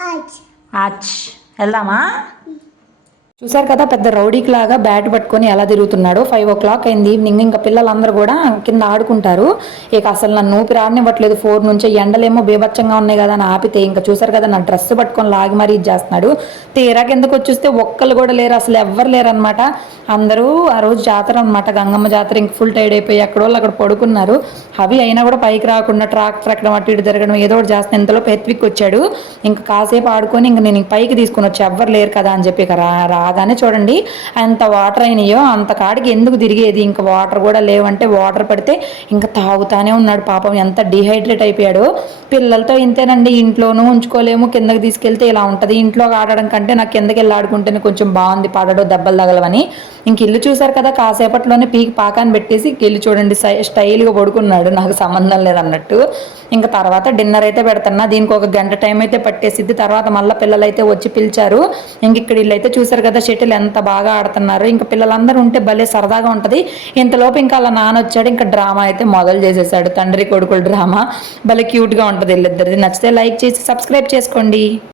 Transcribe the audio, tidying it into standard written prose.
ఆచ్ వెళ్దామా? చూసారు కదా, పెద్ద రౌడీకి లాగా బ్యాట్ పట్టుకొని ఎలా తిరుగుతున్నాడు. 5 o'clock అయింది ఈవినింగ్. ఇంకా పిల్లలందరూ కూడా కింద ఆడుకుంటారు. ఇక అసలు నన్ను ఊపిరి ఆడనివ్వట్లేదు 4 నుంచి. ఎండలేమో బీభత్సంగా ఉన్నాయి కదా అని ఆపితే ఇంకా చూసారు కదా, నా డ్రెస్ పట్టుకొని లాగి మరీ చేస్తున్నాడు. తీరా కిందకు వచ్చేస్తే ఒక్కళ్ళు కూడా లేరు, అసలు ఎవ్వరు లేరు అనమాట. అందరూ ఆ రోజు జాతర అనమాట, గంగమ్మ జాతర. ఇంక ఫుల్ టైడ్ అయిపోయి ఎక్కడోళ్ళు అక్కడ పడుకున్నారు. అవి అయినా కూడా పైకి రాకుండా ట్రాక్టర్ ఎక్కడం అటు ఇటు తిరగడం ఏదో ఒకటి చేస్తాను. ఇంతలో పెత్విక్ వచ్చాడు. ఇంకా కాసేపు ఆడుకొని ఇంక నేను పైకి తీసుకుని వచ్చి ఎవ్వరు లేరు కదా అని చెప్పి రాగానే చూడండి ఎంత వాటర్ అయినాయో. అంత కాడికి ఎందుకు తిరిగేది, ఇంకా వాటర్ కూడా లేవంటే వాటర్ పడితే ఇంకా తాగుతానే ఉన్నాడు. పాపం ఎంత డిహైడ్రేట్ అయిపోయాడు. పిల్లలతో ఇంతేనండి, ఇంట్లోనూ ఉంచుకోలేము, కిందకి తీసుకెళ్తే ఇలా ఉంటుంది. ఇంట్లో ఆడడం కంటే నాకు కిందకి వెళ్ళి ఆడుకుంటేనే కొంచెం బాగుంది, పడడం దెబ్బలు తగలవని. ఇంక ఇల్లు చూసారు కదా, కాసేపట్లోనే పీకి పాకాన్ని పెట్టేసి ఇల్లు చూడండి స్టైల్గా పడుకున్నాడు, నాకు సంబంధం లేదన్నట్టు. ఇంకా తర్వాత డిన్నర్ అయితే పెడుతున్నా. దీనికి ఒక గంట టైం అయితే పట్టేసిద్ది. తర్వాత మళ్ళీ పిల్లలు అయితే వచ్చి పిలిచారు. ఇంక ఇక్కడ వీళ్ళైతే చూసారు కదా షటిల్ ఎంత బాగా ఆడుతున్నారు. ఇంకా పిల్లలందరూ ఉంటే భలే సరదాగా ఉంటుంది. ఇంతలోపు ఇంకా అలా నాన్న వచ్చాడు. ఇంకా డ్రామా అయితే మొదలు చేసేసాడు, తండ్రి కొడుకుల డ్రామా. భలే క్యూట్గా ఉంటుంది వీళ్ళిద్దరిది. నచ్చితే లైక్ చేసి సబ్స్క్రైబ్ చేసుకోండి.